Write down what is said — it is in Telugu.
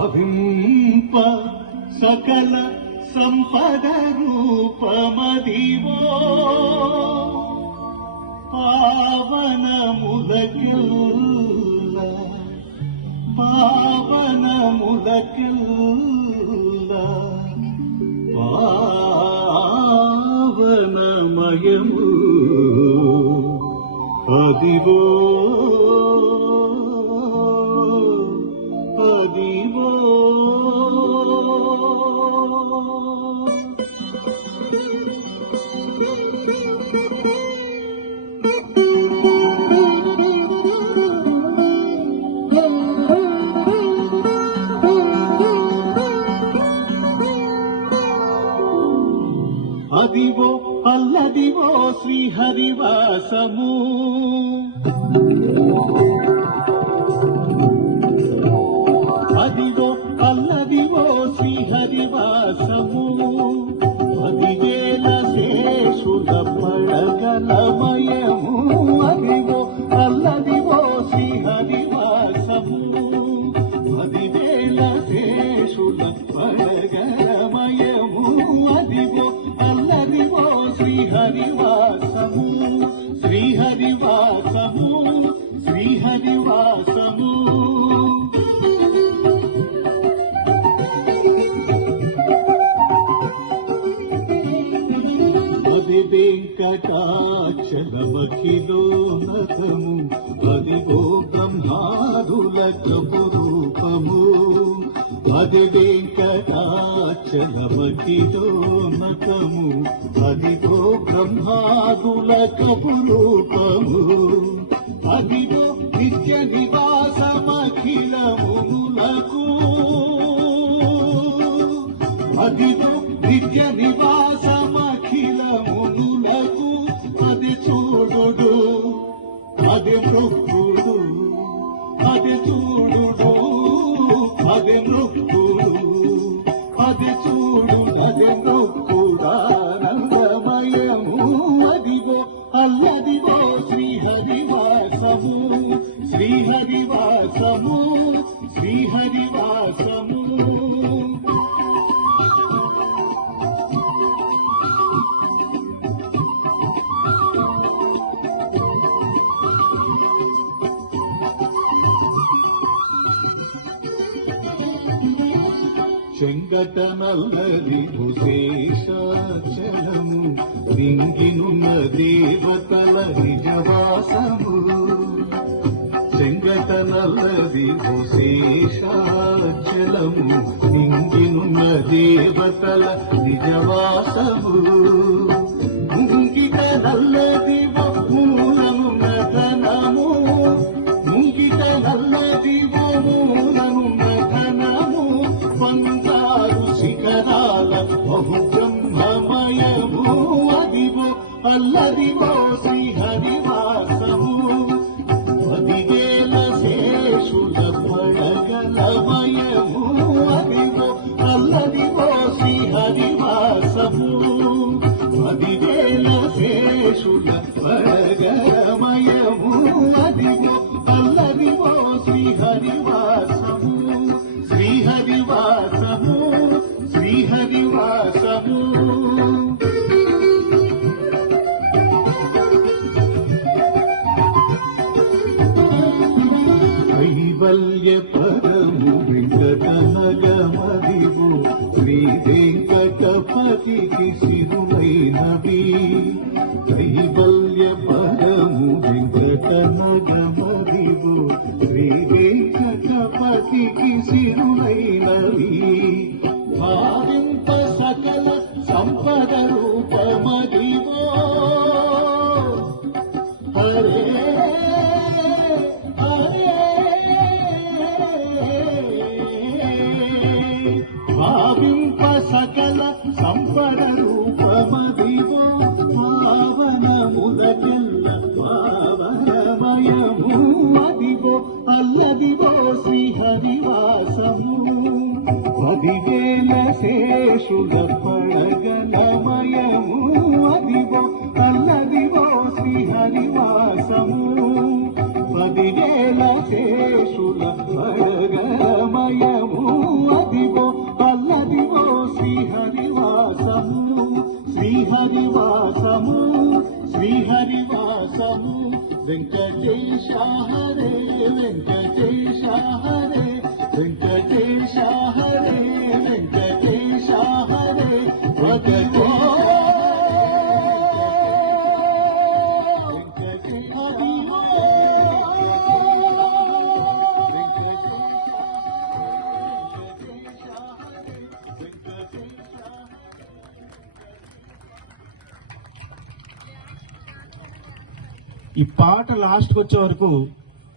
అవింప సకల సంపద రూపమదివో పావనములకెల్ల పావనములకెల్ల పావనమయము అదివో అదివో అదివో అల్లదివో శ్రీహరివాసము అదివో అల్లదివో శ్రీహరివాసము పదివేల శేషుల పడగలమయము అదివో అల్లదివో శ్రీహరివాసము పదివేల శేషుల పడగలమయము అదివో అల్లదివో శ్రీహరివాసము శ్రీహరివాసము శ్రీహరివాసము అది వెంకటాచలమఖిలోన్నతము అదిగో బ్రహ్మాదులకు రూపము అది వెంకటాచలమఖిలోన్నతము అదిగో బ్రహ్మాదులకు రూపము అదిగో నిత్య నివాసమఖిలములకు అదిగో నిత్య నివాసమఖిలములకు అది చూడుడు అది మృక్కుడు అది చూడుడు అది మృక్కుడు అది చూడు అది మృక్కుడానందమయము అదిగో అల్లదిగో శ్రీహరివాసము శ్రీహరివాసము శ్రీహరివాసము చెంగటనల్లది భుశేషాచలము రింగినున్న దేవతల నిజవాసము చెంగటనల్లది భుశేషాచలము రింగినున్న దేవతల నిజవాసము ముంగిట నల్లది మూలనున్న ధనము ముంగిట నల్లది మూలనున్న ధనము పందారు శిఖరాల బహు బ్రహ్మమయము అదివో అల్లదివో శ్రీహరివాసము పదివేల శేషుల పడగలమయము అదివో అల్లదివో శ్రీహరివాసము పదివేల శేషుల పడగలమయము అదివో అల్లదివో శ్రీహరివాసము శ్రీహరివాసము శ్రీహరివాసము కైవల్య పరము వెంకటనగమదివు శ్రీ వెంకటపతికి సిరులైనవి కైవల్య పరము వెంకటనగమదివు శ్రీ వెంకటపతికి సిరులైనవి భావింప సకల సంపద రూపమదివో హరే హరే భావింప సకల సంపద రూపమదివో పావనముదకెల్ల పావనమయము అదివో అల్లదివో శ్రీహరివాసము పదివేల శేషుల పడగలమయము అదివో అల్లదివో శ్రీహరివాసము 10,000 శేషుల అడగమయము అదిగో అల్లదిగో శ్రీహరివాసము శ్రీహరివాసము శ్రీహరివాసము వెంకటేశ హరే వెంకటేశ హరే వెంకటేశ హరే వెంకటేశ హరే భగతో ఈ పాట లాస్ట్కి వచ్చే వరకు